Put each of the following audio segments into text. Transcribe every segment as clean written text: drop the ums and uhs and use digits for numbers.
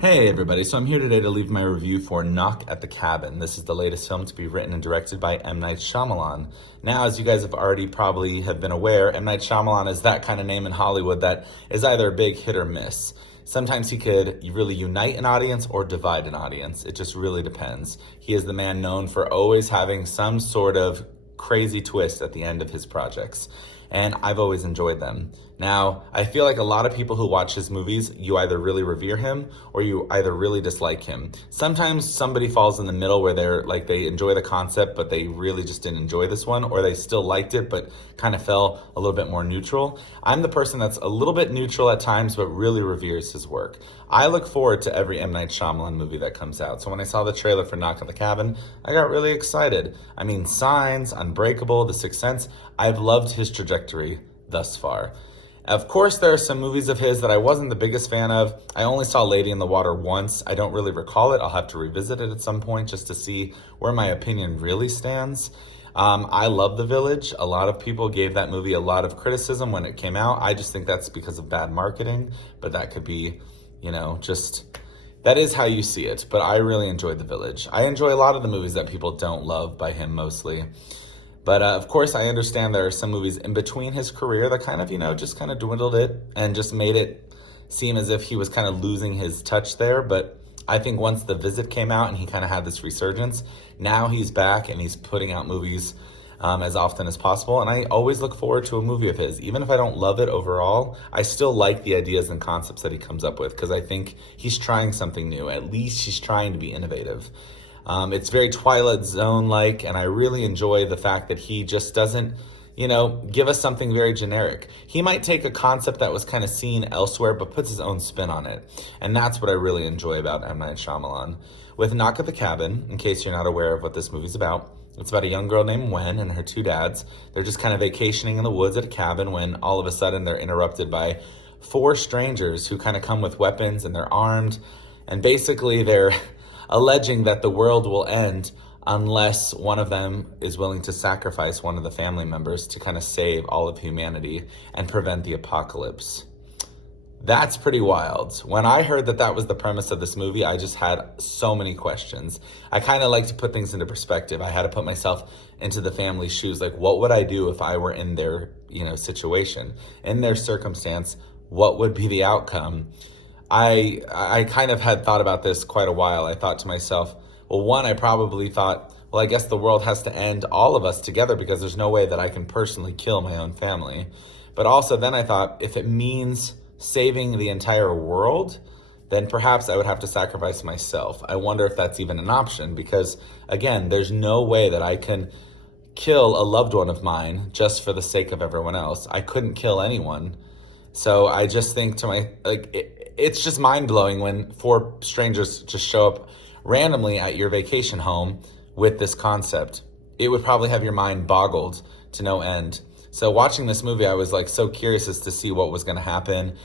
Hey everybody, so I'm here today to leave my review for Knock at the Cabin. This is the latest film to be written and directed by M. Night Shyamalan. Now, as you guys have already probably have been aware, M. Night Shyamalan is that kind of name in Hollywood that is either a big hit or miss. Sometimes he could really unite an audience or divide an audience. It just really depends. He is the man known for always having some sort of crazy twist at the end of his projects, and I've always enjoyed them. Now, I feel like a lot of people who watch his movies, you either really revere him or you either really dislike him. Sometimes somebody falls in the middle where they enjoy the concept, but they really just didn't enjoy this one, or they still liked it, but kind of fell a little bit more neutral. I'm the person that's a little bit neutral at times, but really reveres his work. I look forward to every M. Night Shyamalan movie that comes out. So when I saw the trailer for Knock at the Cabin, I got really excited. I mean, Signs, Unbreakable, The Sixth Sense, I've loved his trajectory thus far. Of course, there are some movies of his that I wasn't the biggest fan of. I only saw Lady in the Water once. I don't really recall it. I'll have to revisit it at some point just to see where my opinion really stands. I love The Village. A lot of people gave that movie a lot of criticism when it came out. I just think that's because of bad marketing, but that could be, that is how you see it. But I really enjoyed The Village. I enjoy a lot of the movies that people don't love by him mostly. But of course, I understand there are some movies in between his career that kind of, just kind of dwindled it and just made it seem as if he was kind of losing his touch there. But I think once The Visit came out and he kind of had this resurgence, now he's back and he's putting out movies as often as possible. And I always look forward to a movie of his. Even if I don't love it overall, I still like the ideas and concepts that he comes up with because I think he's trying something new. At least he's trying to be innovative. It's very Twilight Zone-like, and I really enjoy the fact that he just doesn't, give us something very generic. He might take a concept that was kind of seen elsewhere, but puts his own spin on it. And that's what I really enjoy about M. Night Shyamalan. With Knock at the Cabin, in case you're not aware of what this movie's about, it's about a young girl named Wen and her two dads. They're just kind of vacationing in the woods at a cabin when all of a sudden they're interrupted by four strangers who kind of come with weapons and they're armed. And basically they're alleging that the world will end unless one of them is willing to sacrifice one of the family members to kind of save all of humanity and prevent the apocalypse. That's pretty wild. When I heard that that was the premise of this movie, I just had so many questions. I kind of like to put things into perspective. I had to put myself into the family's shoes. Like, what would I do if I were in their, situation, in their circumstance? What would be the outcome? I kind of had thought about this quite a while. I thought to myself, well, one, I probably thought, well, I guess the world has to end all of us together because there's no way that I can personally kill my own family. But also then I thought, if it means saving the entire world, then perhaps I would have to sacrifice myself. I wonder if that's even an option because, again, there's no way that I can kill a loved one of mine just for the sake of everyone else. I couldn't kill anyone. So I just think it's just mind-blowing when four strangers just show up randomly at your vacation home with this concept. It would probably have your mind boggled to no end. So watching this movie, I was so curious as to see what was going to happen.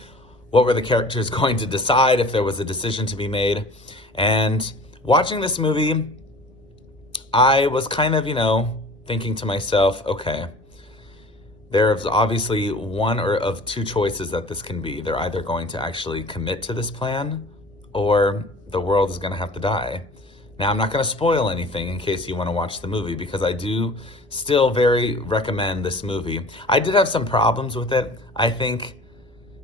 What were the characters going to decide if there was a decision to be made? And watching this movie, I was kind of, thinking to myself, okay, there's obviously one or of two choices that this can be. They're either going to actually commit to this plan or the world is going to have to die. Now, I'm not going to spoil anything in case you want to watch the movie because I do still very recommend this movie. I did have some problems with it. I think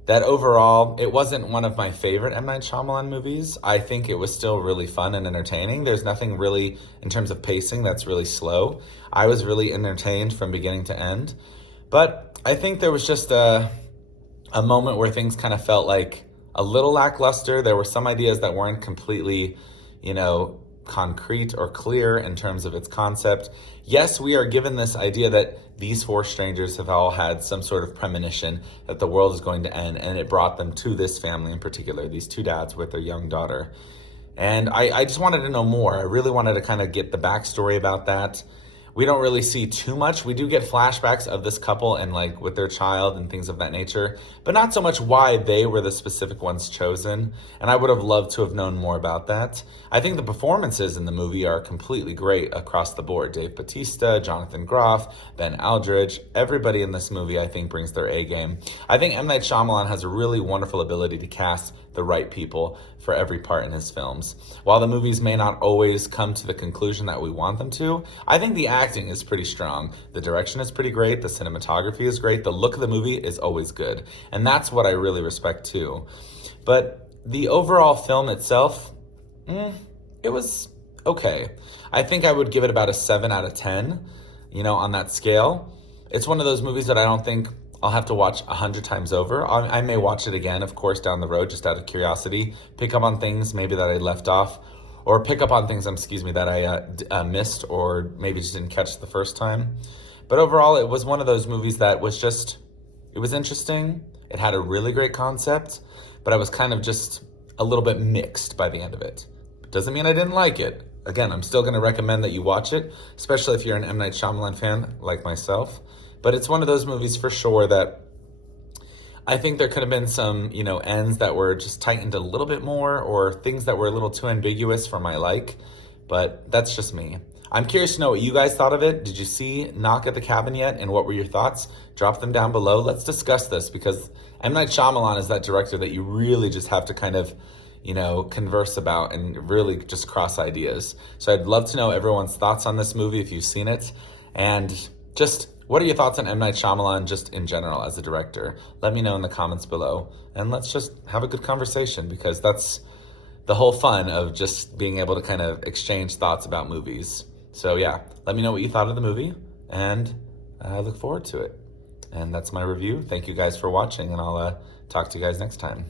that overall, it wasn't one of my favorite M. Night Shyamalan movies. I think it was still really fun and entertaining. There's nothing really, in terms of pacing, that's really slow. I was really entertained from beginning to end. But I think there was just a moment where things kind of felt like a little lackluster. There were some ideas that weren't completely, concrete or clear in terms of its concept. Yes, we are given this idea that these four strangers have all had some sort of premonition that the world is going to end, and it brought them to this family in particular, these two dads with their young daughter. And I just wanted to know more. I really wanted to kind of get the backstory about that. We don't really see too much. We do get flashbacks of this couple and with their child and things of that nature, but not so much why they were the specific ones chosen. And I would have loved to have known more about that. I think the performances in the movie are completely great across the board. Dave Bautista, Jonathan Groff, Ben Aldridge, everybody in this movie I think brings their A game. I think M. Night Shyamalan has a really wonderful ability to cast the right people for every part in his films. While the movies may not always come to the conclusion that we want them to, I think the acting is pretty strong. The direction is pretty great. The cinematography is great. The look of the movie is always good. And that's what I really respect too. But the overall film itself, it was okay. I think I would give it about a 7 out of 10, on that scale. It's one of those movies that I don't think I'll have to watch 100 times over. I may watch it again, of course, down the road, just out of curiosity, pick up on things maybe that I left off, or pick up on things, that I missed or maybe just didn't catch the first time. But overall, it was one of those movies that was it was interesting. It had a really great concept, but I was kind of just a little bit mixed by the end of it. Doesn't mean I didn't like it. Again, I'm still going to recommend that you watch it, especially if you're an M. Night Shyamalan fan like myself. But it's one of those movies for sure that I think there could have been some, ends that were just tightened a little bit more, or things that were a little too ambiguous for my like. But that's just me. I'm curious to know what you guys thought of it. Did you see Knock at the Cabin yet? And what were your thoughts? Drop them down below. Let's discuss this, because M. Night Shyamalan is that director that you really just have to kind of converse about and really just cross ideas. So I'd love to know everyone's thoughts on this movie if you've seen it. And just what are your thoughts on M. Night Shyamalan just in general as a director? Let me know in the comments below. And let's just have a good conversation, because that's the whole fun of just being able to kind of exchange thoughts about movies. So yeah, let me know what you thought of the movie, and I look forward to it. And that's my review. Thank you guys for watching, and I'll talk to you guys next time.